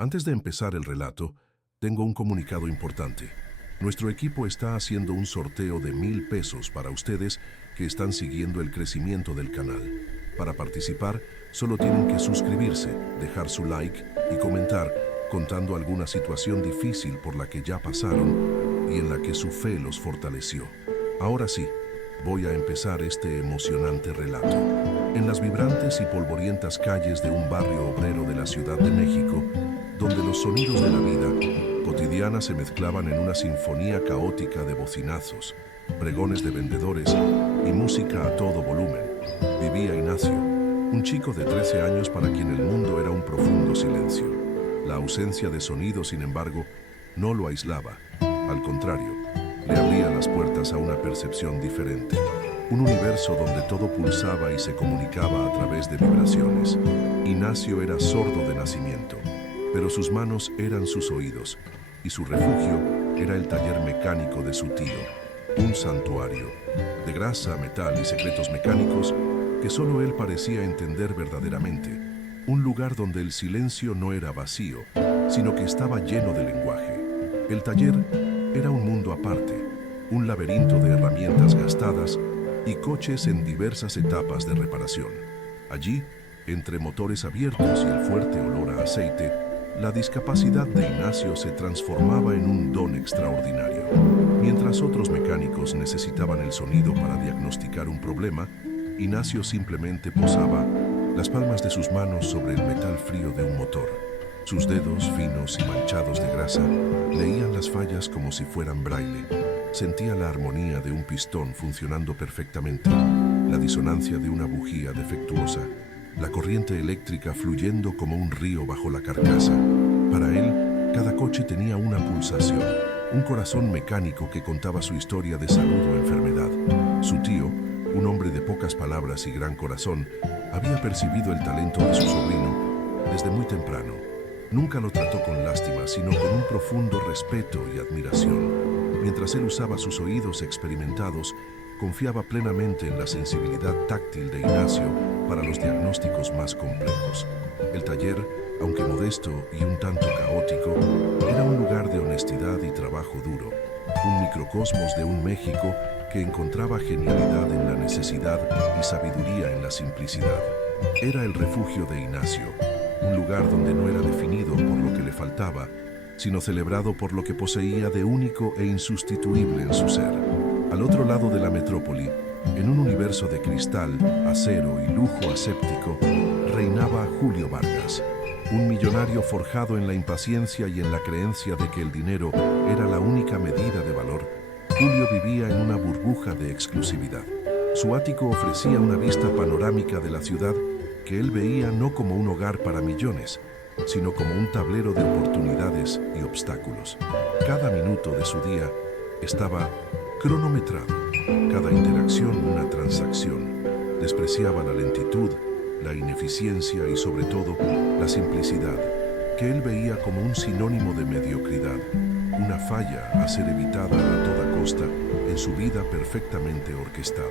Antes de empezar el relato, tengo un comunicado importante. Nuestro equipo está haciendo un sorteo de 1,000 pesos para ustedes que están siguiendo el crecimiento del canal. Para participar, solo tienen que suscribirse, dejar su like y comentar contando alguna situación difícil por la que ya pasaron y en la que su fe los fortaleció. Ahora sí, voy a empezar este emocionante relato. En las vibrantes y polvorientas calles de un barrio obrero de la Ciudad de México, donde los sonidos de la vida cotidiana se mezclaban en una sinfonía caótica de bocinazos, pregones de vendedores y música a todo volumen, vivía Ignacio, un chico de 13 años para quien el mundo era un profundo silencio. La ausencia de sonido, sin embargo, no lo aislaba. Al contrario, le abría las puertas a una percepción diferente. Un universo donde todo pulsaba y se comunicaba a través de vibraciones. Ignacio era sordo de nacimiento, pero sus manos eran sus oídos, y su refugio era el taller mecánico de su tío, un santuario, de grasa, metal y secretos mecánicos que solo él parecía entender verdaderamente. Un lugar donde el silencio no era vacío, sino que estaba lleno de lenguaje. El taller era un mundo aparte, un laberinto de herramientas gastadas y coches en diversas etapas de reparación. Allí, entre motores abiertos y el fuerte olor a aceite, la discapacidad de Ignacio se transformaba en un don extraordinario. Mientras otros mecánicos necesitaban el sonido para diagnosticar un problema, Ignacio simplemente posaba las palmas de sus manos sobre el metal frío de un motor. Sus dedos, finos y manchados de grasa, leían las fallas como si fueran braille. Sentía la armonía de un pistón funcionando perfectamente, la disonancia de una bujía defectuosa, la corriente eléctrica fluyendo como un río bajo la carcasa. Para él, cada coche tenía una pulsación, un corazón mecánico que contaba su historia de salud o enfermedad. Su tío, un hombre de pocas palabras y gran corazón, había percibido el talento de su sobrino desde muy temprano. Nunca lo trató con lástima, sino con un profundo respeto y admiración. Mientras él usaba sus oídos experimentados, confiaba plenamente en la sensibilidad táctil de Ignacio para los diagnósticos más complejos. El taller, aunque modesto y un tanto caótico, era un lugar de honestidad y trabajo duro, un microcosmos de un México que encontraba genialidad en la necesidad y sabiduría en la simplicidad. Era el refugio de Ignacio, un lugar donde no era definido por lo que le faltaba, sino celebrado por lo que poseía de único e insustituible en su ser. Al otro lado de la metrópoli, en un universo de cristal, acero y lujo aséptico, reinaba Julio Vargas, un millonario forjado en la impaciencia y en la creencia de que el dinero era la única medida de valor. Julio vivía en una burbuja de exclusividad. Su ático ofrecía una vista panorámica de la ciudad que él veía no como un hogar para millones, sino como un tablero de oportunidades y obstáculos. Cada minuto de su día estaba cronometrado, cada interacción una transacción. Despreciaba la lentitud, la ineficiencia y sobre todo la simplicidad, que él veía como un sinónimo de mediocridad, una falla a ser evitada a toda costa en su vida perfectamente orquestada.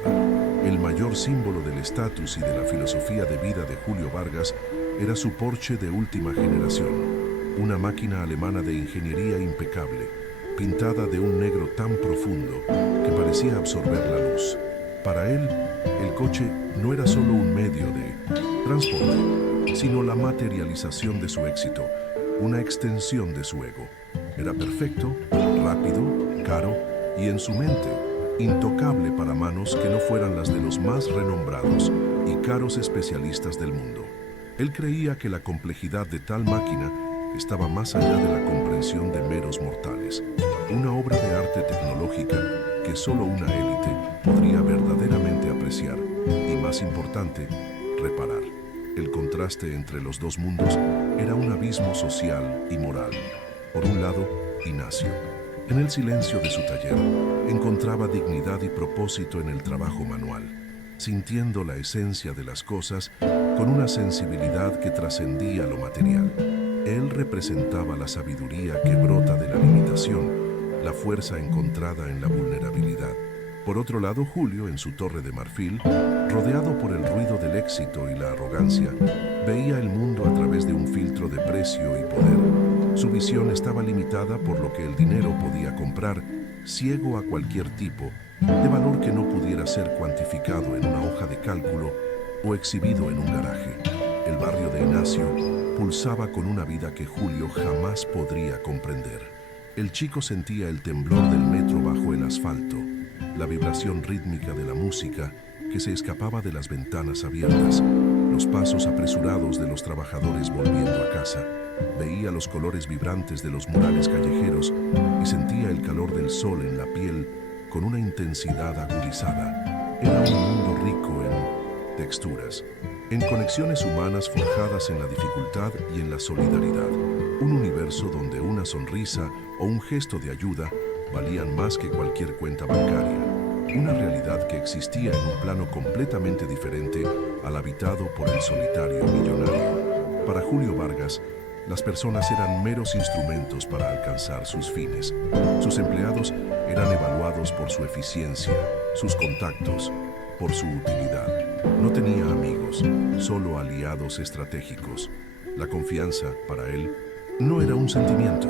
El mayor símbolo del estatus y de la filosofía de vida de Julio Vargas era su Porsche de última generación, una máquina alemana de ingeniería impecable, pintada de un negro tan profundo que parecía absorber la luz. Para él, el coche no era solo un medio de transporte, sino la materialización de su éxito, una extensión de su ego. Era perfecto, rápido, caro y en su mente, intocable para manos que no fueran las de los más renombrados y caros especialistas del mundo. Él creía que la complejidad de tal máquina estaba más allá de la comprensión de meros mortales, una obra de arte tecnológica que solo una élite podría verdaderamente apreciar y, más importante, reparar. El contraste entre los dos mundos era un abismo social y moral. Por un lado, Ignacio, en el silencio de su taller, encontraba dignidad y propósito en el trabajo manual, sintiendo la esencia de las cosas con una sensibilidad que trascendía lo material. Él representaba la sabiduría que brota de la limitación, la fuerza encontrada en la vulnerabilidad. Por otro lado, Julio, en su torre de marfil, rodeado por el ruido del éxito y la arrogancia, veía el mundo a través de un filtro de precio y poder. Su visión estaba limitada por lo que el dinero podía comprar, ciego a cualquier tipo de valor que no pudiera ser cuantificado en una hoja de cálculo o exhibido en un garaje. El barrio de Inacio pulsaba con una vida que Julio jamás podría comprender. El chico sentía el temblor del metro bajo el asfalto, la vibración rítmica de la música que se escapaba de las ventanas abiertas, los pasos apresurados de los trabajadores volviendo a casa. Veía los colores vibrantes de los murales callejeros y sentía el calor del sol en la piel con una intensidad agudizada. Era un mundo rico en texturas, en conexiones humanas forjadas en la dificultad y en la solidaridad. Un universo donde una sonrisa o un gesto de ayuda valían más que cualquier cuenta bancaria. Una realidad que existía en un plano completamente diferente al habitado por el solitario millonario. Para Julio Vargas, las personas eran meros instrumentos para alcanzar sus fines. Sus empleados eran evaluados por su eficiencia, sus contactos, por su utilidad. No tenía amigos, solo aliados estratégicos. La confianza, para él, no era un sentimiento,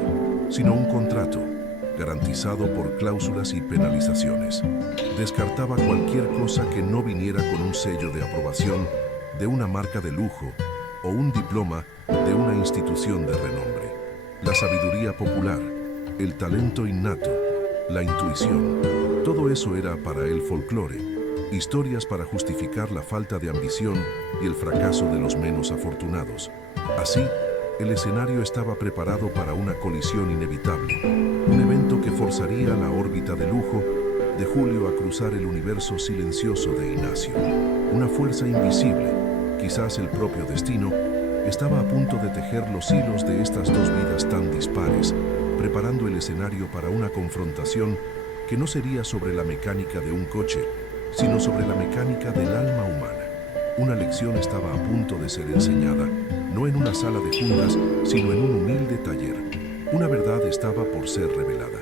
sino un contrato, garantizado por cláusulas y penalizaciones. Descartaba cualquier cosa que no viniera con un sello de aprobación de una marca de lujo o un diploma de una institución de renombre. La sabiduría popular, el talento innato, la intuición, todo eso era para él folclore, historias para justificar la falta de ambición y el fracaso de los menos afortunados. Así, el escenario estaba preparado para una colisión inevitable, un evento que forzaría la órbita de lujo de Julio a cruzar el universo silencioso de Inacio. Una fuerza invisible, quizás el propio destino, estaba a punto de tejer los hilos de estas dos vidas tan dispares, preparando el escenario para una confrontación que no sería sobre la mecánica de un coche, sino sobre la mecánica del alma humana. Una lección estaba a punto de ser enseñada, no en una sala de juntas, sino en un humilde taller. Una verdad estaba por ser revelada,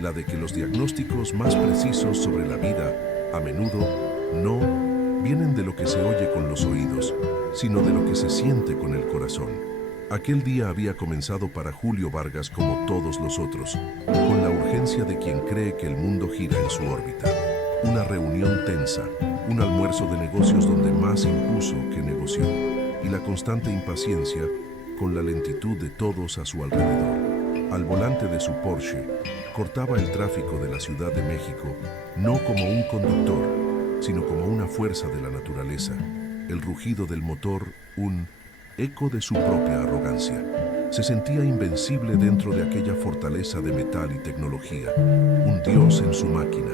la de que los diagnósticos más precisos sobre la vida, a menudo, no vienen de lo que se oye con los oídos, sino de lo que se siente con el corazón. Aquel día había comenzado para Julio Vargas como todos los otros, con la urgencia de quien cree que el mundo gira en su órbita. Una reunión tensa, un almuerzo de negocios donde más impuso que negoció, y la constante impaciencia con la lentitud de todos a su alrededor. Al volante de su Porsche, cortaba el tráfico de la Ciudad de México, no como un conductor, sino como una fuerza de la naturaleza. El rugido del motor, un eco de su propia arrogancia. Se sentía invencible dentro de aquella fortaleza de metal y tecnología, un dios en su máquina,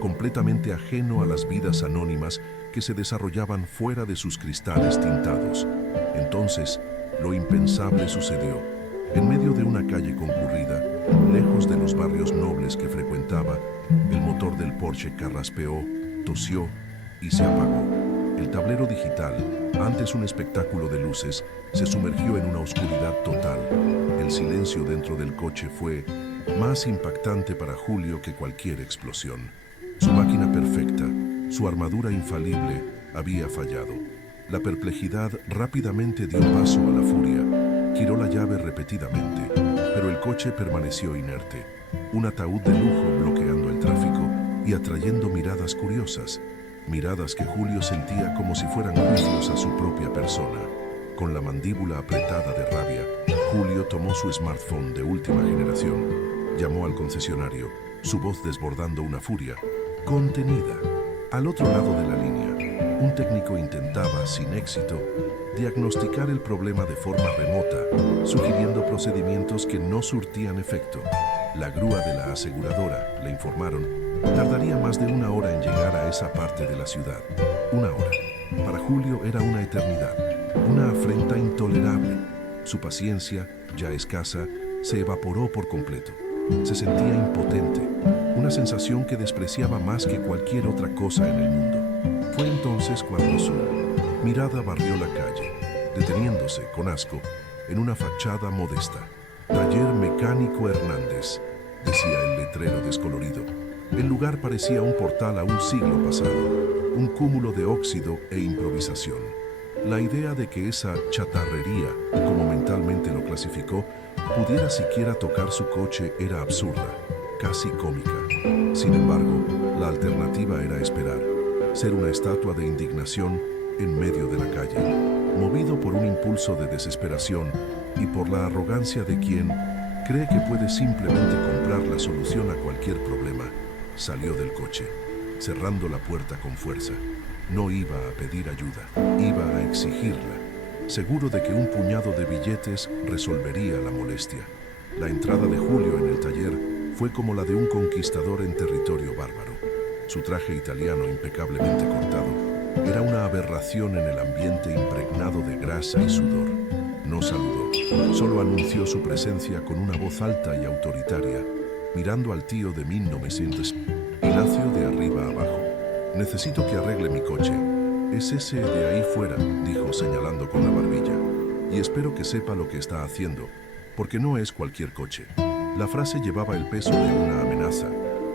completamente ajeno a las vidas anónimas que se desarrollaban fuera de sus cristales tintados. Entonces, lo impensable sucedió. En medio de una calle concurrida, lejos de los barrios nobles que frecuentaba, el motor del Porsche carraspeó, tosió y se apagó. El tablero digital, antes un espectáculo de luces, se sumergió en una oscuridad total. El silencio dentro del coche fue más impactante para Julio que cualquier explosión. Su máquina perfecta, su armadura infalible, había fallado. La perplejidad rápidamente dio paso a la furia. Giró la llave repetidamente, pero el coche permaneció inerte. Un ataúd de lujo bloqueando el tráfico y atrayendo miradas curiosas. Miradas que Julio sentía como si fueran juicios a su propia persona. Con la mandíbula apretada de rabia, Julio tomó su smartphone de última generación. Llamó al concesionario, su voz desbordando una furia contenida. Al otro lado de la línea, un técnico intentaba, sin éxito, diagnosticar el problema de forma remota, sugiriendo procedimientos que no surtían efecto. La grúa de la aseguradora, le informaron, tardaría más de 1 hora en llegar a esa parte de la ciudad. 1 hora. Para Julio era una eternidad, una afrenta intolerable. Su paciencia, ya escasa, se evaporó por completo. Se sentía impotente, una sensación que despreciaba más que cualquier otra cosa en el mundo. Fue entonces cuando su mirada barrió la calle, deteniéndose, con asco, en una fachada modesta. Taller Mecánico Hernández, decía el letrero descolorido. El lugar parecía un portal a un siglo pasado, un cúmulo de óxido e improvisación. La idea de que esa chatarrería, como mentalmente lo clasificó, pudiera siquiera tocar su coche era absurda, casi cómica. Sin embargo, la alternativa era esperar, ser una estatua de indignación en medio de la calle, movido por un impulso de desesperación y por la arrogancia de quien cree que puede simplemente comprar la solución a cualquier problema. Salió del coche, cerrando la puerta con fuerza. No iba a pedir ayuda, iba a exigirla, seguro de que un puñado de billetes resolvería la molestia. La entrada de Julio en el taller fue como la de un conquistador en territorio bárbaro. Su traje italiano impecablemente cortado era una aberración en el ambiente impregnado de grasa y sudor. No saludó, solo anunció su presencia con una voz alta y autoritaria, mirando al tío de 1900. Ignacio de arriba abajo. Necesito que arregle mi coche. Es ese de ahí fuera, dijo señalando con la barbilla. Y espero que sepa lo que está haciendo, porque no es cualquier coche. La frase llevaba el peso de una amenaza,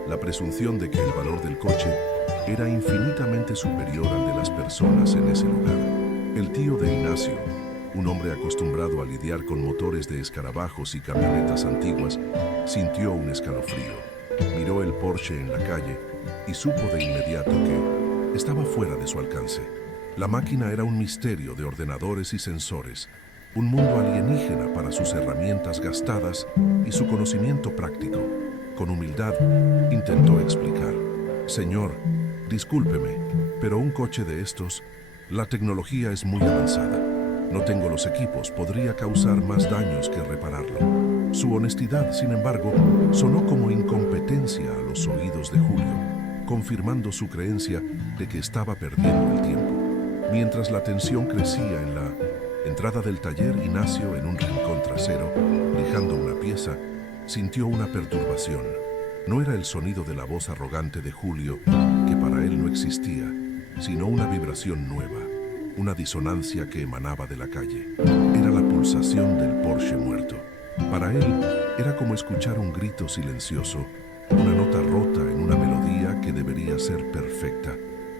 la presunción de que el valor del coche era infinitamente superior al de las personas en ese lugar. El tío de Ignacio, un hombre acostumbrado a lidiar con motores de escarabajos y camionetas antiguas, sintió un escalofrío. Miró el Porsche en la calle y supo de inmediato que estaba fuera de su alcance. La máquina era un misterio de ordenadores y sensores, un mundo alienígena para sus herramientas gastadas y su conocimiento práctico. Con humildad, intentó explicar. Señor, discúlpeme, pero un coche de estos, la tecnología es muy avanzada. No tengo los equipos, podría causar más daños que repararlo. Su honestidad, sin embargo, sonó como incompetencia a los oídos de Julio, confirmando su creencia de que estaba perdiendo el tiempo. Mientras la tensión crecía en la entrada del taller, Ignacio, en un rincón trasero, lijando una pieza, sintió una perturbación. No era el sonido de la voz arrogante de Julio, que para él no existía, sino una vibración nueva, una disonancia que emanaba de la calle. Era la pulsación del Porsche muerto. Para él, era como escuchar un grito silencioso, una nota rota en una melodía que debería ser perfecta.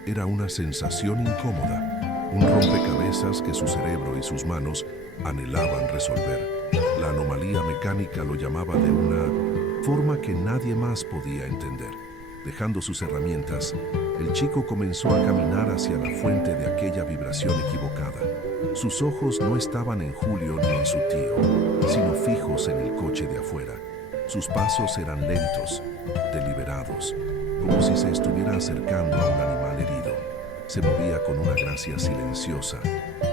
Era una sensación incómoda, un rompecabezas que su cerebro y sus manos anhelaban resolver. La anomalía mecánica lo llamaba de una forma que nadie más podía entender. Dejando sus herramientas, el chico comenzó a caminar hacia la fuente de aquella vibración equivocada. Sus ojos no estaban en Julio ni en su tío, sino fijos en el coche de afuera. Sus pasos eran lentos, deliberados, como si se estuviera acercando a un animal herido. Se movía con una gracia silenciosa,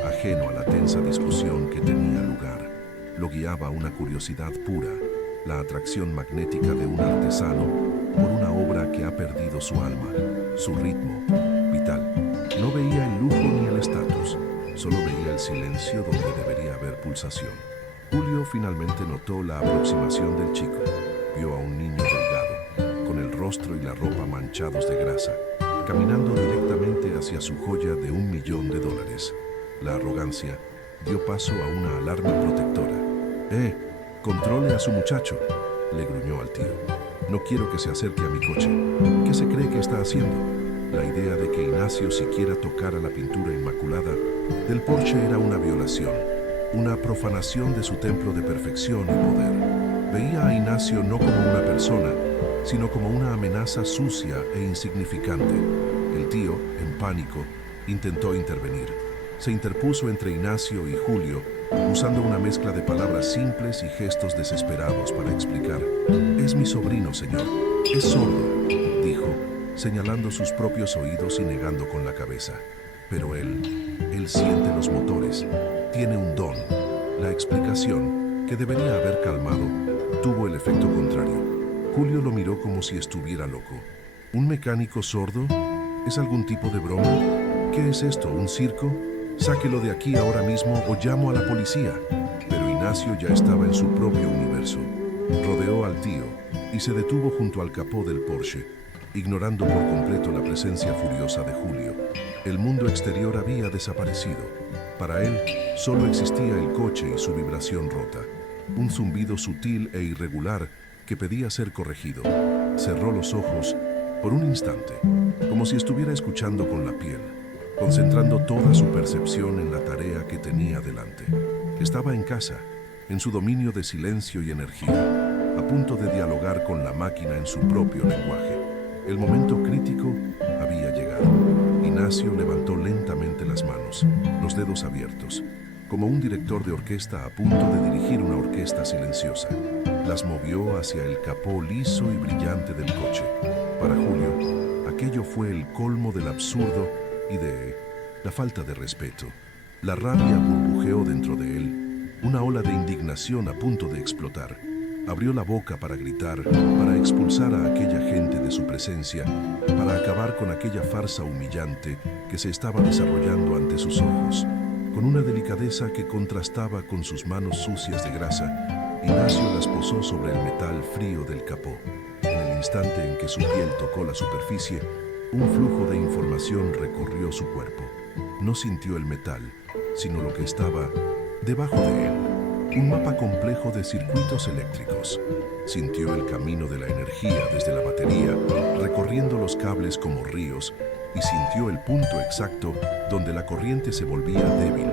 ajeno a la tensa discusión que tenía lugar. Lo guiaba una curiosidad pura, la atracción magnética de un artesano por una obra que ha perdido su alma, su ritmo vital. No veía el lujo ni el estatus, solo veía el silencio donde debería haber pulsación. Julio finalmente notó la aproximación del chico. Vio a un niño delgado, con el rostro y la ropa manchados de grasa, caminando directamente hacia su joya de $1.000.000. La arrogancia dio paso a una alarma protectora. Controle a su muchacho, le gruñó al tío. No quiero que se acerque a mi coche. ¿Qué se cree que está haciendo? La idea de que Ignacio siquiera tocara la pintura inmaculada del Porsche era una violación, una profanación de su templo de perfección y poder. Veía a Ignacio no como una persona, sino como una amenaza sucia e insignificante. El tío, en pánico, intentó intervenir. Se interpuso entre Ignacio y Julio, usando una mezcla de palabras simples y gestos desesperados para explicar. Es mi sobrino, señor. Es sordo, dijo, señalando sus propios oídos y negando con la cabeza. Pero él siente los motores, tiene un don. La explicación, que debería haber calmado, tuvo el efecto contrario. Julio lo miró como si estuviera loco. ¿Un mecánico sordo? ¿Es algún tipo de broma? ¿Qué es esto, un circo? Sáquelo de aquí ahora mismo o llamo a la policía. Pero Ignacio ya estaba en su propio universo. Rodeó al tío y se detuvo junto al capó del Porsche, ignorando por completo la presencia furiosa de Julio. El mundo exterior había desaparecido. Para él, solo existía el coche y su vibración rota. Un zumbido sutil e irregular que pedía ser corregido. Cerró los ojos por un instante, como si estuviera escuchando con la piel, concentrando toda su percepción en la tarea que tenía delante. Estaba en casa, en su dominio de silencio y energía, a punto de dialogar con la máquina en su propio lenguaje. El momento crítico había llegado. Ignacio levantó lentamente las manos, los dedos abiertos, como un director de orquesta a punto de dirigir una orquesta silenciosa. Las movió hacia el capó liso y brillante del coche. Para Julio, aquello fue el colmo del absurdo y de la falta de respeto. La rabia burbujeó dentro de él, una ola de indignación a punto de explotar. Abrió la boca para gritar, para expulsar a aquella gente de su presencia, para acabar con aquella farsa humillante que se estaba desarrollando ante sus ojos. Con una delicadeza que contrastaba con sus manos sucias de grasa, Ignacio las posó sobre el metal frío del capó. En el instante en que su piel tocó la superficie, un flujo de información recorrió su cuerpo. No sintió el metal, sino lo que estaba debajo de él. Un mapa complejo de circuitos eléctricos. Sintió el camino de la energía desde la batería, recorriendo los cables como ríos, y sintió el punto exacto donde la corriente se volvía débil,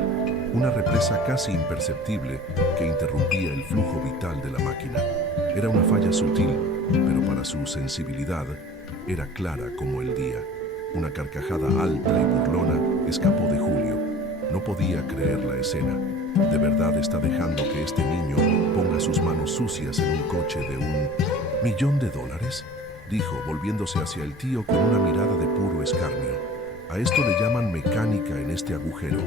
una represa casi imperceptible que interrumpía el flujo vital de la máquina. Era una falla sutil, pero para su sensibilidad era clara como el día. Una carcajada alta y burlona escapó de Julio. No podía creer la escena. ¿De verdad está dejando que este niño ponga sus manos sucias en un coche de $1.000.000? Dijo, volviéndose hacia el tío con una mirada de puro escarnio. A esto le llaman mecánica en este agujero.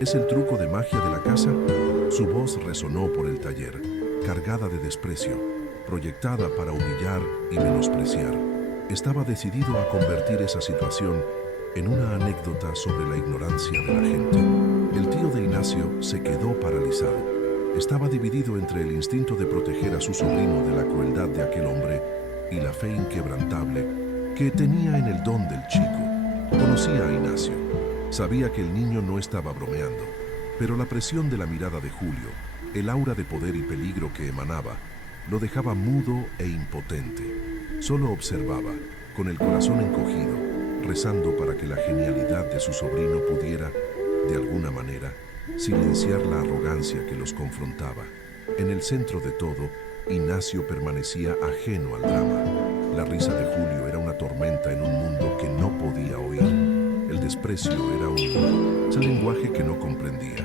¿Es el truco de magia de la casa? Su voz resonó por el taller, cargada de desprecio, proyectada para humillar y menospreciar. Estaba decidido a convertir esa situación en una anécdota sobre la ignorancia de la gente. El tío de Ignacio se quedó paralizado. Estaba dividido entre el instinto de proteger a su sobrino de la crueldad de aquel hombre y la fe inquebrantable que tenía en el don del chico. Conocía a Ignacio. Sabía que el niño no estaba bromeando, pero la presión de la mirada de Julio, el aura de poder y peligro que emanaba, lo dejaba mudo e impotente. Solo observaba, con el corazón encogido, rezando para que la genialidad de su sobrino pudiera, de alguna manera, silenciar la arrogancia que los confrontaba. En el centro de todo, Ignacio permanecía ajeno al drama. La risa de Julio era una tormenta en un mundo que no podía oír. El desprecio era un lenguaje que no comprendía.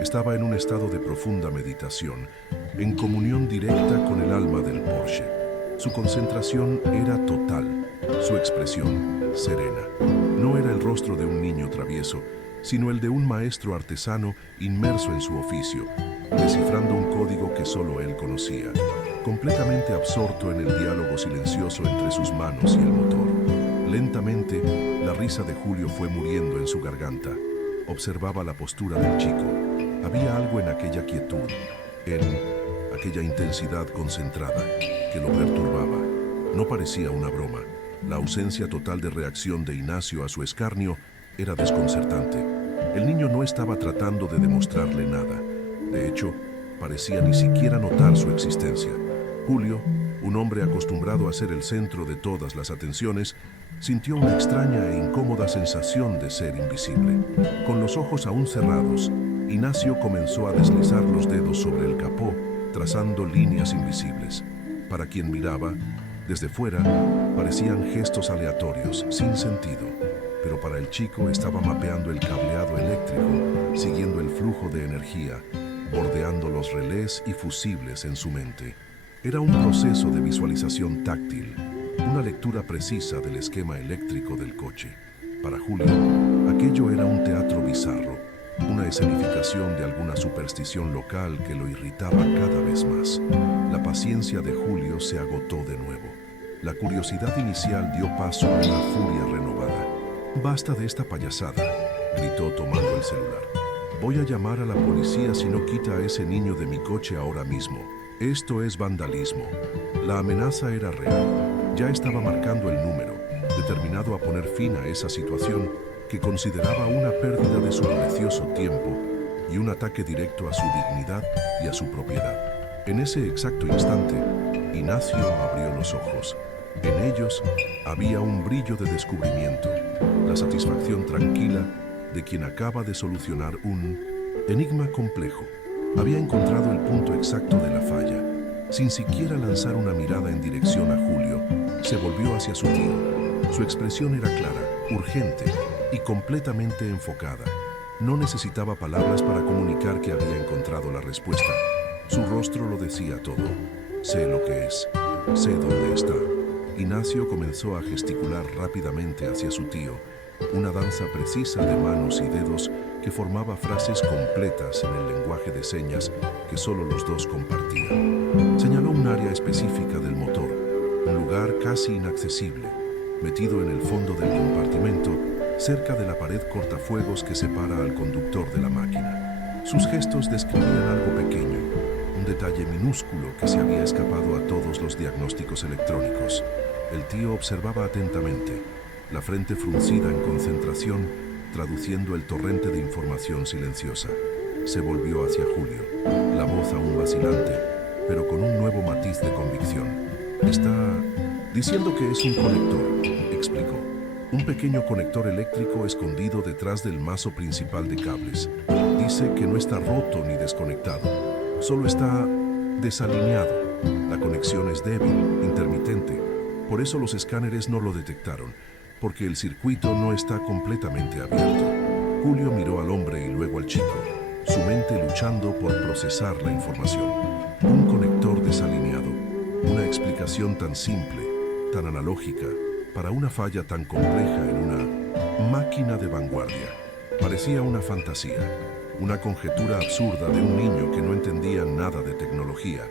Estaba en un estado de profunda meditación, en comunión directa con el alma del Porsche. Su concentración era total, su expresión serena. No era el rostro de un niño travieso, sino el de un maestro artesano inmerso en su oficio, descifrando un código que solo él conocía, completamente absorto en el diálogo silencioso entre sus manos y el motor. Lentamente, la risa de Julio fue muriendo en su garganta. Observaba la postura del chico. Había algo en aquella quietud, en aquella intensidad concentrada, que lo perturbaba. No parecía una broma. La ausencia total de reacción de Ignacio a su escarnio era desconcertante. El niño no estaba tratando de demostrarle nada. De hecho, parecía ni siquiera notar su existencia. Julio, un hombre acostumbrado a ser el centro de todas las atenciones, sintió una extraña e incómoda sensación de ser invisible. Con los ojos aún cerrados, Ignacio comenzó a deslizar los dedos sobre el capó, trazando líneas invisibles. Para quien miraba, desde fuera, parecían gestos aleatorios, sin sentido. Pero para el chico estaba mapeando el cableado eléctrico, siguiendo el flujo de energía, bordeando los relés y fusibles en su mente. Era un proceso de visualización táctil, una lectura precisa del esquema eléctrico del coche. Para Julio, aquello era un teatro bizarro, una escenificación de alguna superstición local que lo irritaba cada vez más. La paciencia de Julio se agotó de nuevo. La curiosidad inicial dio paso a una furia renovada. «Basta de esta payasada», gritó tomando el celular. «Voy a llamar a la policía si no quita a ese niño de mi coche ahora mismo. Esto es vandalismo». La amenaza era real. Ya estaba marcando el número, determinado a poner fin a esa situación que consideraba una pérdida de su precioso tiempo y un ataque directo a su dignidad y a su propiedad. En ese exacto instante, Ignacio abrió los ojos. En ellos había un brillo de descubrimiento, la satisfacción tranquila de quien acaba de solucionar un enigma complejo. Había encontrado el punto exacto de la falla. Sin siquiera lanzar una mirada en dirección a Julio, se volvió hacia su tío. Su expresión era clara, urgente y completamente enfocada. No necesitaba palabras para comunicar que había encontrado la respuesta. Su rostro lo decía todo. Sé lo que es. Sé dónde está. Ignacio comenzó a gesticular rápidamente hacia su tío, una danza precisa de manos y dedos que formaba frases completas en el lenguaje de señas que solo los dos compartían. Señaló un área específica del motor, un lugar casi inaccesible, metido en el fondo del compartimento, cerca de la pared cortafuegos que separa al conductor de la máquina. Sus gestos describían algo pequeño, un detalle minúsculo que se había escapado a todos los diagnósticos electrónicos. El tío observaba atentamente, la frente fruncida en concentración, traduciendo el torrente de información silenciosa. Se volvió hacia Julio, la voz aún vacilante, pero con un nuevo matiz de convicción. Está diciendo que es un conector, explicó. Un pequeño conector eléctrico escondido detrás del mazo principal de cables. Dice que no está roto ni desconectado, solo está desalineado. La conexión es débil, intermitente. Por eso los escáneres no lo detectaron, porque el circuito no está completamente abierto. Julio miró al hombre y luego al chico, su mente luchando por procesar la información. Un conector desalineado, una explicación tan simple, tan analógica, para una falla tan compleja en una máquina de vanguardia. Parecía una fantasía, una conjetura absurda de un niño que no entendía nada de tecnología.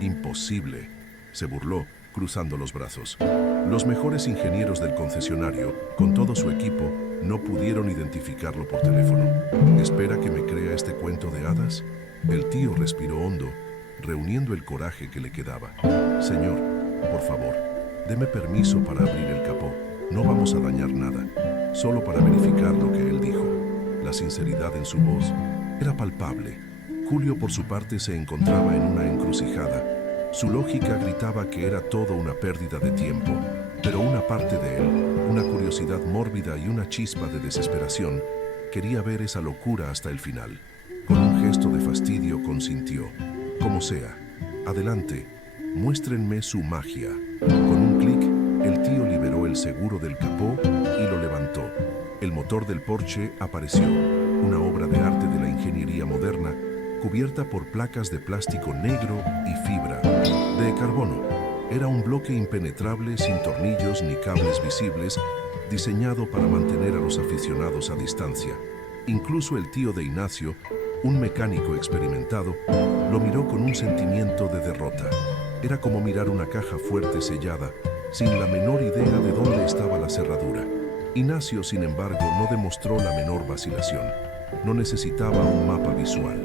Imposible, se burló, cruzando los brazos. Los mejores ingenieros del concesionario, con todo su equipo, no pudieron identificarlo por teléfono. ¿Espera que me crea este cuento de hadas? El tío respiró hondo, reuniendo el coraje que le quedaba. Señor, por favor, deme permiso para abrir el capó. No vamos a dañar nada, solo para verificar lo que él dijo. La sinceridad en su voz era palpable. Julio, por su parte, se encontraba en una encrucijada. Su lógica gritaba que era todo una pérdida de tiempo, pero una parte de él, una curiosidad mórbida y una chispa de desesperación, quería ver esa locura hasta el final. Con un gesto de fastidio consintió. Como sea, adelante, muéstrenme su magia. Con un clic, el tío liberó el seguro del capó y lo levantó. El motor del Porsche apareció, una obra de arte de la ingeniería moderna, cubierta por placas de plástico negro y fibra de carbono. Era un bloque impenetrable sin tornillos ni cables visibles, diseñado para mantener a los aficionados a distancia. Incluso el tío de Ignacio, un mecánico experimentado, lo miró con un sentimiento de derrota. Era como mirar una caja fuerte sellada, sin la menor idea de dónde estaba la cerradura. Ignacio, sin embargo, no demostró la menor vacilación. No necesitaba un mapa visual.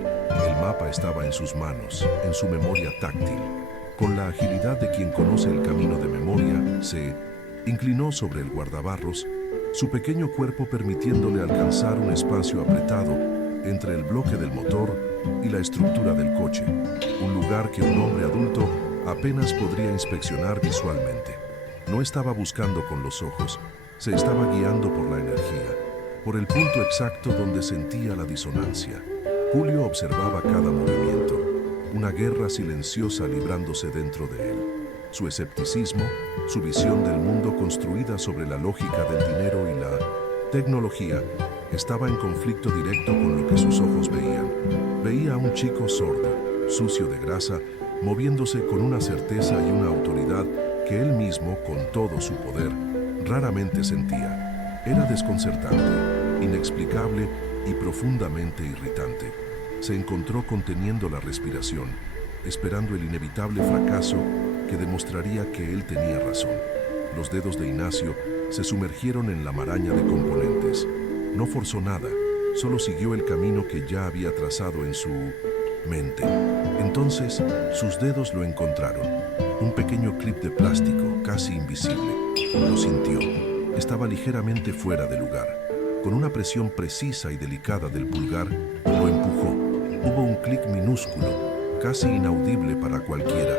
El mapa estaba en sus manos, en su memoria táctil. Con la agilidad de quien conoce el camino de memoria, se inclinó sobre el guardabarros, su pequeño cuerpo permitiéndole alcanzar un espacio apretado entre el bloque del motor y la estructura del coche, un lugar que un hombre adulto apenas podría inspeccionar visualmente. No estaba buscando con los ojos, se estaba guiando por la energía, por el punto exacto donde sentía la disonancia. Julio observaba cada movimiento, una guerra silenciosa librándose dentro de él. Su escepticismo, su visión del mundo construida sobre la lógica del dinero y la tecnología, estaba en conflicto directo con lo que sus ojos veían. Veía a un chico sordo, sucio de grasa, moviéndose con una certeza y una autoridad que él mismo, con todo su poder, raramente sentía. Era desconcertante, inexplicable y profundamente irritante. Se encontró conteniendo la respiración, esperando el inevitable fracaso que demostraría que él tenía razón. Los dedos de Ignacio se sumergieron en la maraña de componentes. No forzó nada, solo siguió el camino que ya había trazado en su mente. Entonces, sus dedos lo encontraron. Un pequeño clip de plástico, casi invisible. Lo sintió. Estaba ligeramente fuera de lugar. Con una presión precisa y delicada del pulgar, lo empujó. Hubo un clic minúsculo, casi inaudible para cualquiera,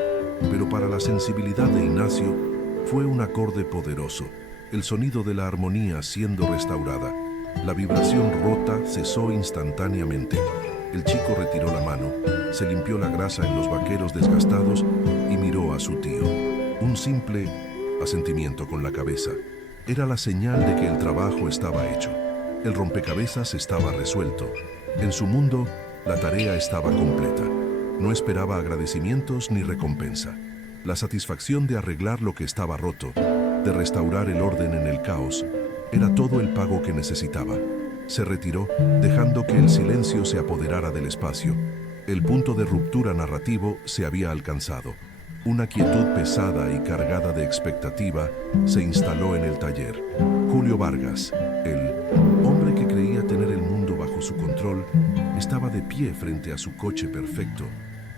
pero para la sensibilidad de Ignacio fue un acorde poderoso, el sonido de la armonía siendo restaurada. La vibración rota cesó instantáneamente. El chico retiró la mano, se limpió la grasa en los vaqueros desgastados y miró a su tío. Un simple asentimiento con la cabeza era la señal de que el trabajo estaba hecho. El rompecabezas estaba resuelto. En su mundo, la tarea estaba completa. No esperaba agradecimientos ni recompensa. La satisfacción de arreglar lo que estaba roto, de restaurar el orden en el caos, era todo el pago que necesitaba. Se retiró, dejando que el silencio se apoderara del espacio. El punto de ruptura narrativo se había alcanzado. Una quietud pesada y cargada de expectativa se instaló en el taller. Julio Vargas, el hombre que creía tener el mundo bajo su control, estaba de pie frente a su coche perfecto,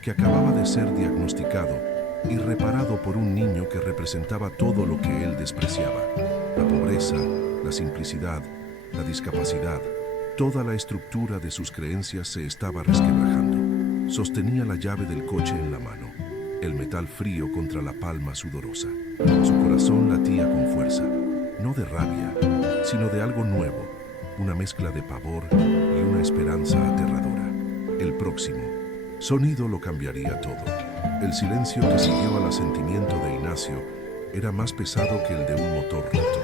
que acababa de ser diagnosticado y reparado por un niño que representaba todo lo que él despreciaba: la pobreza, la simplicidad, la discapacidad. Toda la estructura de sus creencias se estaba resquebrajando. Sostenía la llave del coche en la mano, el metal frío contra la palma sudorosa. Su corazón latía con fuerza, no de rabia, sino de algo nuevo, una mezcla de pavor y una esperanza aterradora. El próximo sonido lo cambiaría todo. El silencio que siguió al asentimiento de Ignacio era más pesado que el de un motor roto.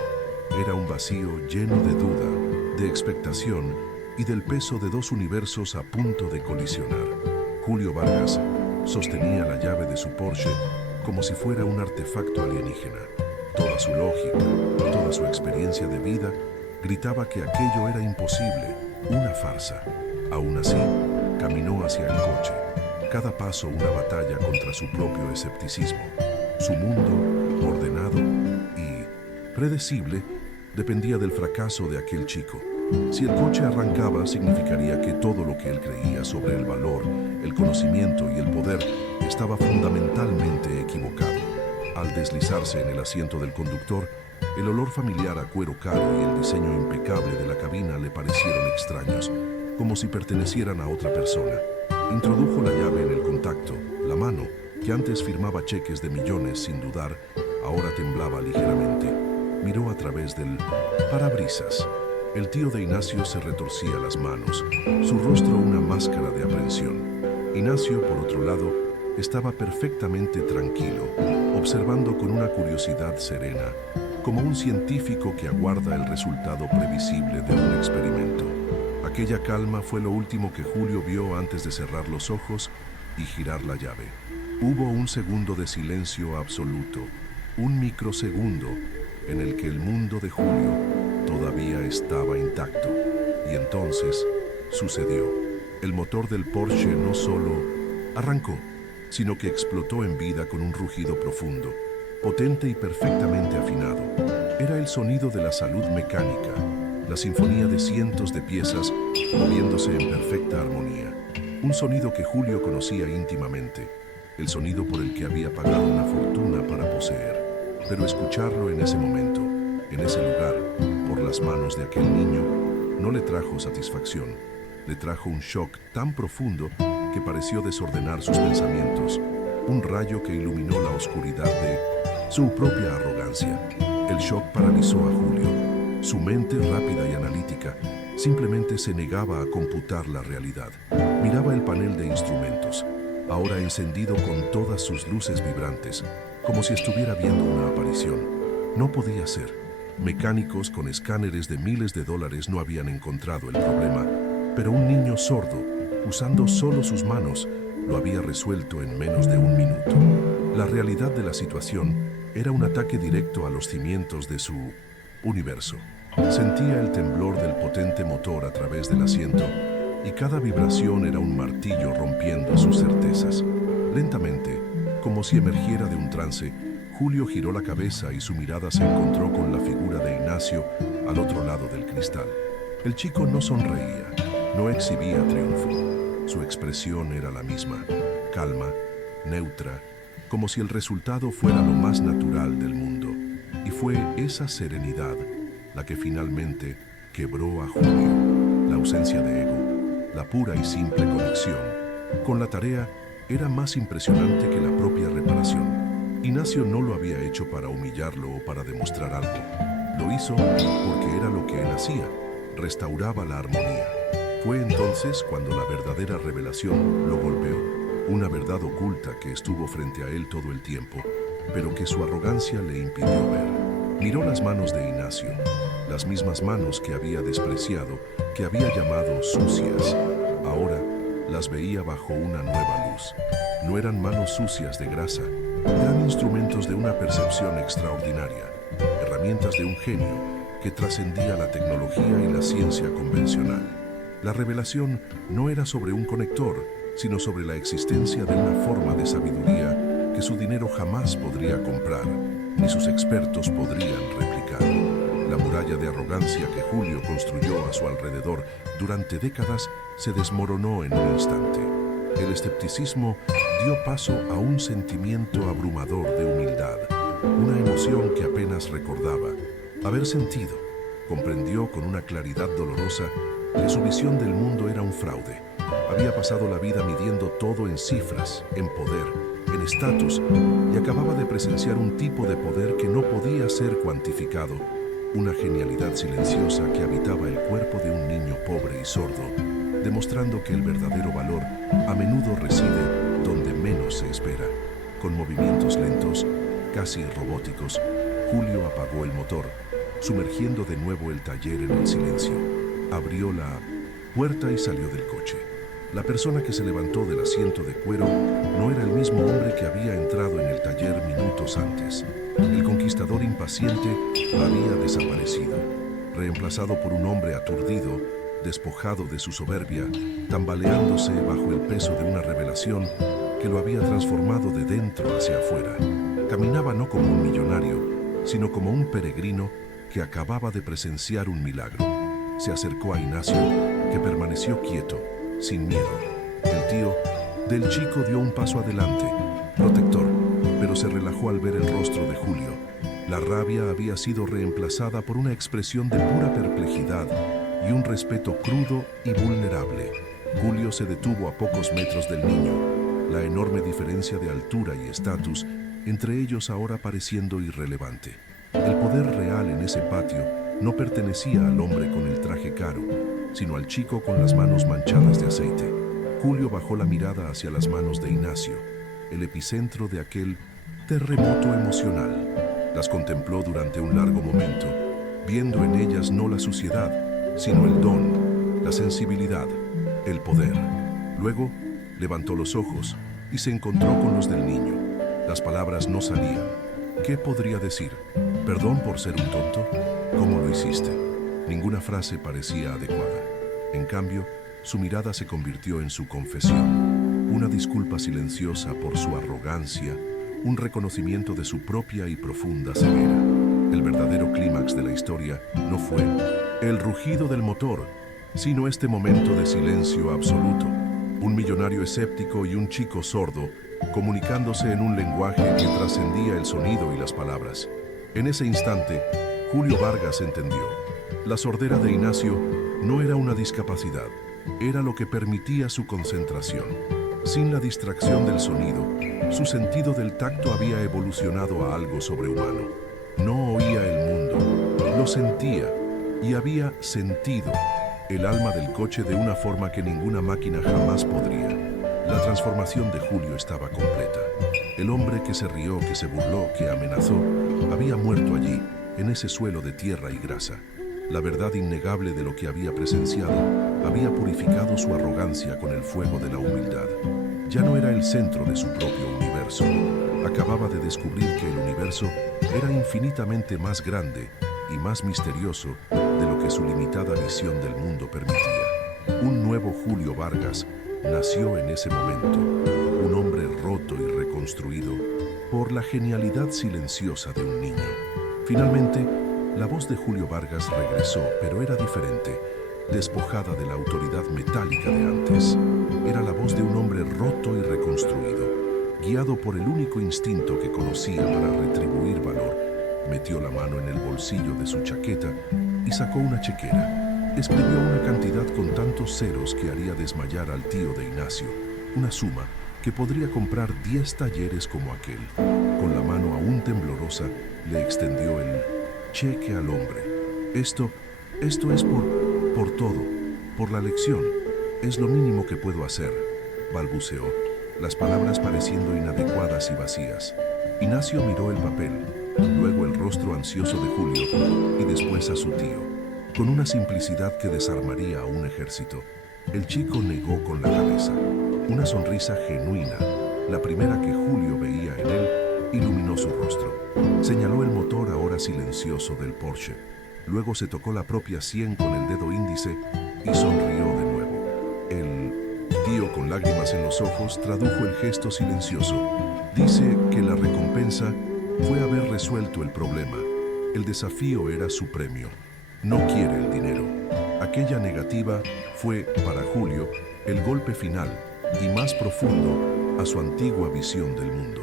Era un vacío lleno de duda, de expectación y del peso de dos universos a punto de colisionar. Julio Vargas sostenía la llave de su Porsche como si fuera un artefacto alienígena. Toda su lógica, toda su experiencia de vida gritaba que aquello era imposible, una farsa. Aún así, caminó hacia el coche, cada paso una batalla contra su propio escepticismo. Su mundo, ordenado y predecible, dependía del fracaso de aquel chico. Si el coche arrancaba, significaría que todo lo que él creía sobre el valor, el conocimiento y el poder estaba fundamentalmente equivocado. Al deslizarse en el asiento del conductor, el olor familiar a cuero caro y el diseño impecable de la cabina le parecieron extraños, como si pertenecieran a otra persona. Introdujo la llave en el contacto. La mano, que antes firmaba cheques de millones sin dudar, ahora temblaba ligeramente. Miró a través del parabrisas. El tío de Ignacio se retorcía las manos, su rostro una máscara de aprensión. Ignacio, por otro lado, estaba perfectamente tranquilo, observando con una curiosidad serena, como un científico que aguarda el resultado previsible de un experimento. Aquella calma fue lo último que Julio vio antes de cerrar los ojos y girar la llave. Hubo un segundo de silencio absoluto, un microsegundo en el que el mundo de Julio todavía estaba intacto. Y entonces sucedió. El motor del Porsche no solo arrancó, sino que explotó en vida con un rugido profundo, potente y perfectamente afinado. Era el sonido de la salud mecánica, la sinfonía de cientos de piezas moviéndose en perfecta armonía. Un sonido que Julio conocía íntimamente, el sonido por el que había pagado una fortuna para poseer. Pero escucharlo en ese momento, en ese lugar, por las manos de aquel niño, no le trajo satisfacción. Le trajo un shock tan profundo que pareció desordenar sus pensamientos, un rayo que iluminó la oscuridad de su propia arrogancia. El shock paralizó a Julio. Su mente, rápida y analítica, simplemente se negaba a computar la realidad. Miraba el panel de instrumentos, ahora encendido con todas sus luces vibrantes, como si estuviera viendo una aparición. No podía ser. Mecánicos con escáneres de miles de dólares no habían encontrado el problema, pero un niño sordo, usando solo sus manos, lo había resuelto en menos de un minuto. La realidad de la situación era un ataque directo a los cimientos de su universo. Sentía el temblor del potente motor a través del asiento y cada vibración era un martillo rompiendo sus certezas. Lentamente, como si emergiera de un trance, Julio giró la cabeza y su mirada se encontró con la figura de Ignacio al otro lado del cristal. El chico no sonreía, no exhibía triunfo. Su expresión era la misma, calma, neutra, como si el resultado fuera lo más natural del mundo. Y fue esa serenidad la que finalmente quebró a Julio. La ausencia de ego, la pura y simple conexión con la tarea era más impresionante que la propia reparación. Ignacio no lo había hecho para humillarlo o para demostrar algo. Lo hizo porque era lo que él hacía, restauraba la armonía. Fue entonces cuando la verdadera revelación lo golpeó, una verdad oculta que estuvo frente a él todo el tiempo, pero que su arrogancia le impidió ver. Miró las manos de Ignacio, las mismas manos que había despreciado, que había llamado sucias. Ahora las veía bajo una nueva luz. No eran manos sucias de grasa, eran instrumentos de una percepción extraordinaria, herramientas de un genio que trascendía la tecnología y la ciencia convencional. La revelación no era sobre un conector, sino sobre la existencia de una forma de sabiduría que su dinero jamás podría comprar, ni sus expertos podrían replicar. La muralla de arrogancia que Julio construyó a su alrededor durante décadas se desmoronó en un instante. El escepticismo dio paso a un sentimiento abrumador de humildad, una emoción que apenas recordaba haber sentido. Comprendió con una claridad dolorosa que su visión del mundo era un fraude. Había pasado la vida midiendo todo en cifras, en poder, en estatus, y acababa de presenciar un tipo de poder que no podía ser cuantificado, una genialidad silenciosa que habitaba el cuerpo de un niño pobre y sordo, demostrando que el verdadero valor a menudo reside donde menos se espera. Con movimientos lentos, casi robóticos, Julio apagó el motor, sumergiendo de nuevo el taller en el silencio. Abrió la puerta y salió del coche. La persona que se levantó del asiento de cuero no era el mismo hombre que había entrado en el taller minutos antes. El conquistador impaciente había desaparecido, reemplazado por un hombre aturdido, despojado de su soberbia, tambaleándose bajo el peso de una revelación que lo había transformado de dentro hacia afuera. Caminaba no como un millonario, sino como un peregrino que acababa de presenciar un milagro. Se acercó a Ignacio, que permaneció quieto, sin miedo. El tío del chico dio un paso adelante, protector, pero se relajó al ver el rostro de Julio. La rabia había sido reemplazada por una expresión de pura perplejidad y un respeto crudo y vulnerable. Julio se detuvo a pocos metros del niño, la enorme diferencia de altura y estatus, entre ellos ahora pareciendo irrelevante. El poder real en ese patio no pertenecía al hombre con el traje caro, sino al chico con las manos manchadas de aceite. Julio bajó la mirada hacia las manos de Ignacio, el epicentro de aquel terremoto emocional. Las contempló durante un largo momento, viendo en ellas no la suciedad, sino el don, la sensibilidad, el poder. Luego levantó los ojos y se encontró con los del niño. Las palabras no salían. ¿Qué podría decir? ¿Perdón por ser un tonto? ¿Cómo lo hiciste? Ninguna frase parecía adecuada. En cambio, su mirada se convirtió en su confesión, una disculpa silenciosa por su arrogancia, un reconocimiento de su propia y profunda ceguera. El verdadero clímax de la historia no fue el rugido del motor, sino este momento de silencio absoluto. Un millonario escéptico y un chico sordo comunicándose en un lenguaje que trascendía el sonido y las palabras. En ese instante, Julio Vargas entendió. La sordera de Ignacio no era una discapacidad, era lo que permitía su concentración. Sin la distracción del sonido, su sentido del tacto había evolucionado a algo sobrehumano. No oía el mundo, lo sentía y había sentido el alma del coche de una forma que ninguna máquina jamás podría. La transformación de Julio estaba completa. El hombre que se rió, que se burló, que amenazó, había muerto allí, en ese suelo de tierra y grasa. La verdad innegable de lo que había presenciado había purificado su arrogancia con el fuego de la humildad. Ya no era el centro de su propio universo. Acababa de descubrir que el universo era infinitamente más grande y más misterioso de lo que su limitada visión del mundo permitía. Un nuevo Julio Vargas nació en ese momento, un hombre roto y reconstruido por la genialidad silenciosa de un niño. Finalmente, la voz de Julio Vargas regresó, pero era diferente, despojada de la autoridad metálica de antes. Era la voz de un hombre roto y reconstruido, guiado por el único instinto que conocía para retribuir valor. Metió la mano en el bolsillo de su chaqueta y sacó una chequera. Escribió una cantidad con tantos ceros que haría desmayar al tío de Ignacio, una suma que podría comprar 10 talleres como aquel. Con la mano aún temblorosa, le extendió el cheque al hombre. Esto es por todo. Por la lección, es lo mínimo que puedo hacer, balbuceó, las palabras pareciendo inadecuadas y vacías. Ignacio miró el papel, luego el rostro ansioso de Julio y después a su tío. Con una simplicidad que desarmaría a un ejército, el chico negó con la cabeza. Una sonrisa genuina, la primera que Julio veía en él, iluminó su rostro. Señaló el motor ahora silencioso del Porsche. Luego se tocó la propia sien con el dedo índice y sonrió de nuevo. El tío, con lágrimas en los ojos, tradujo el gesto silencioso. Dice que la recompensa fue haber resuelto el problema. El desafío era su premio. No quiere el dinero. Aquella negativa fue, para Julio, el golpe final y más profundo a su antigua visión del mundo.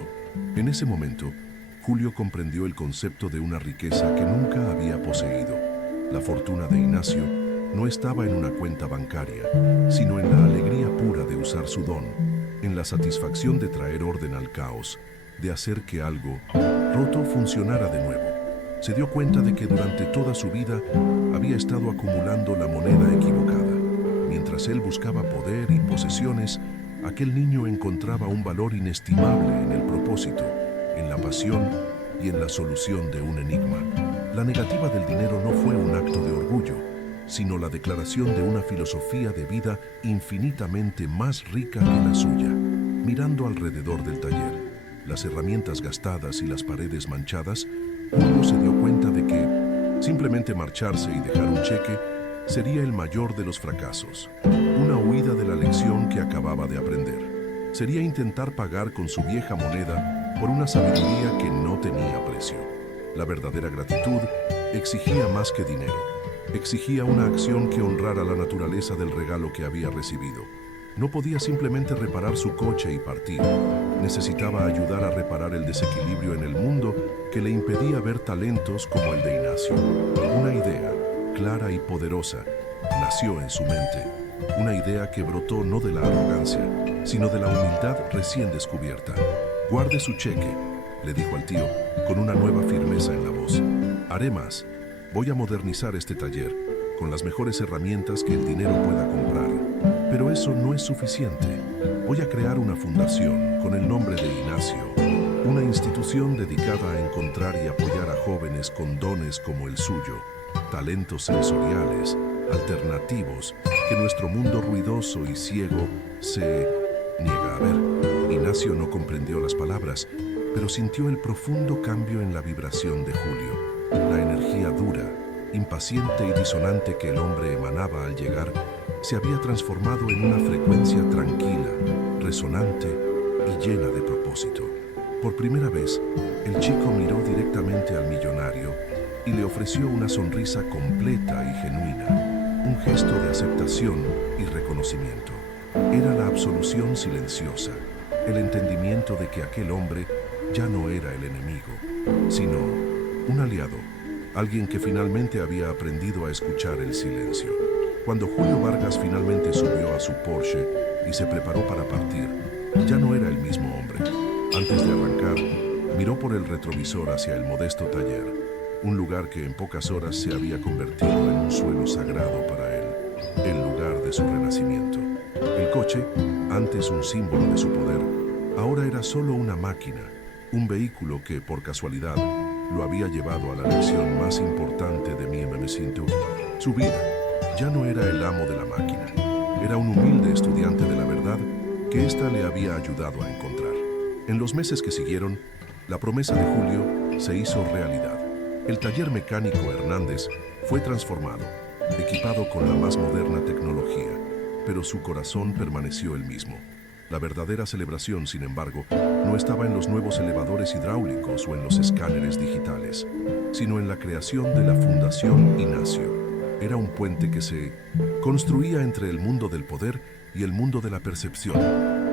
En ese momento, Julio comprendió el concepto de una riqueza que nunca había poseído. La fortuna de Ignacio no estaba en una cuenta bancaria, sino en la alegría pura de usar su don, en la satisfacción de traer orden al caos, de hacer que algo roto funcionara de nuevo. Se dio cuenta de que durante toda su vida había estado acumulando la moneda equivocada. Mientras él buscaba poder y posesiones, aquel niño encontraba un valor inestimable en el propósito, en la pasión y en la solución de un enigma. La negativa del dinero no fue un acto de orgullo, sino la declaración de una filosofía de vida infinitamente más rica que la suya. Mirando alrededor del taller, las herramientas gastadas y las paredes manchadas, Julio se dio cuenta de que simplemente marcharse y dejar un cheque sería el mayor de los fracasos, una huida de la lección que acababa de aprender. Sería intentar pagar con su vieja moneda por una sabiduría que no tenía precio. La verdadera gratitud exigía más que dinero. Exigía una acción que honrara la naturaleza del regalo que había recibido. No podía simplemente reparar su coche y partir. Necesitaba ayudar a reparar el desequilibrio en el mundo que le impedía ver talentos como el de Ignacio. Una idea, clara y poderosa, nació en su mente. Una idea que brotó no de la arrogancia, sino de la humildad recién descubierta. «Guarde su cheque», le dijo al tío, con una nueva firmeza en la voz. «Haré más. Voy a modernizar este taller, con las mejores herramientas que el dinero pueda comprar. Pero eso no es suficiente. Voy a crear una fundación con el nombre de Ignacio, una institución dedicada a encontrar y apoyar a jóvenes con dones como el suyo, talentos sensoriales, alternativos, que nuestro mundo ruidoso y ciego se niega a ver». Ignacio no comprendió las palabras, pero sintió el profundo cambio en la vibración de Julio. La energía dura, impaciente y disonante que el hombre emanaba al llegar se había transformado en una frecuencia tranquila, resonante y llena de propósito. Por primera vez, el chico miró directamente al millonario y le ofreció una sonrisa completa y genuina, un gesto de aceptación y reconocimiento. Era la absolución silenciosa, el entendimiento de que aquel hombre ya no era el enemigo, sino un aliado, alguien que finalmente había aprendido a escuchar el silencio. Cuando Julio Vargas finalmente subió a su Porsche y se preparó para partir, ya no era el mismo hombre. Antes de arrancar, miró por el retrovisor hacia el modesto taller, un lugar que en pocas horas se había convertido en un suelo sagrado para él, el lugar de su renacimiento. El coche, antes un símbolo de su poder, ahora era solo una máquina, un vehículo que, por casualidad, lo había llevado a la lección más importante de mi MMCintu. Su vida ya no era el amo de la máquina, era un humilde estudiante de la verdad que ésta le había ayudado a encontrar. En los meses que siguieron, la promesa de Julio se hizo realidad. El taller mecánico Hernández fue transformado, equipado con la más moderna tecnología, pero su corazón permaneció el mismo. La verdadera celebración, sin embargo, no estaba en los nuevos elevadores hidráulicos o en los escáneres digitales, sino en la creación de la Fundación Ignacio. Era un puente que se construía entre el mundo del poder y el mundo de la percepción,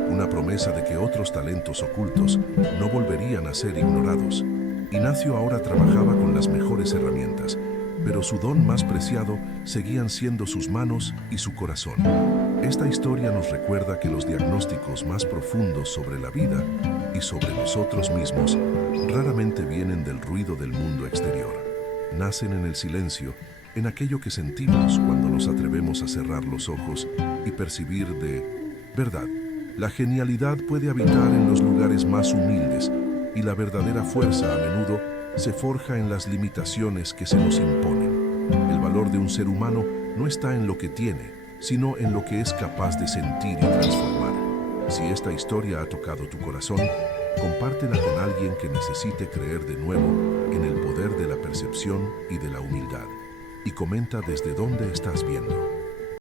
una promesa de que otros talentos ocultos no volverían a ser ignorados. Ignacio ahora trabajaba con las mejores herramientas, pero su don más preciado seguían siendo sus manos y su corazón. Esta historia nos recuerda que los diagnósticos más profundos sobre la vida y sobre nosotros mismos raramente vienen del ruido del mundo exterior. Nacen en el silencio en aquello que sentimos cuando nos atrevemos a cerrar los ojos y percibir de verdad. La genialidad puede habitar en los lugares más humildes y la verdadera fuerza a menudo se forja en las limitaciones que se nos imponen. El valor de un ser humano no está en lo que tiene, sino en lo que es capaz de sentir y transformar. Si esta historia ha tocado tu corazón, compártela con alguien que necesite creer de nuevo en el poder de la percepción y de la humildad. Y comenta desde dónde estás viendo.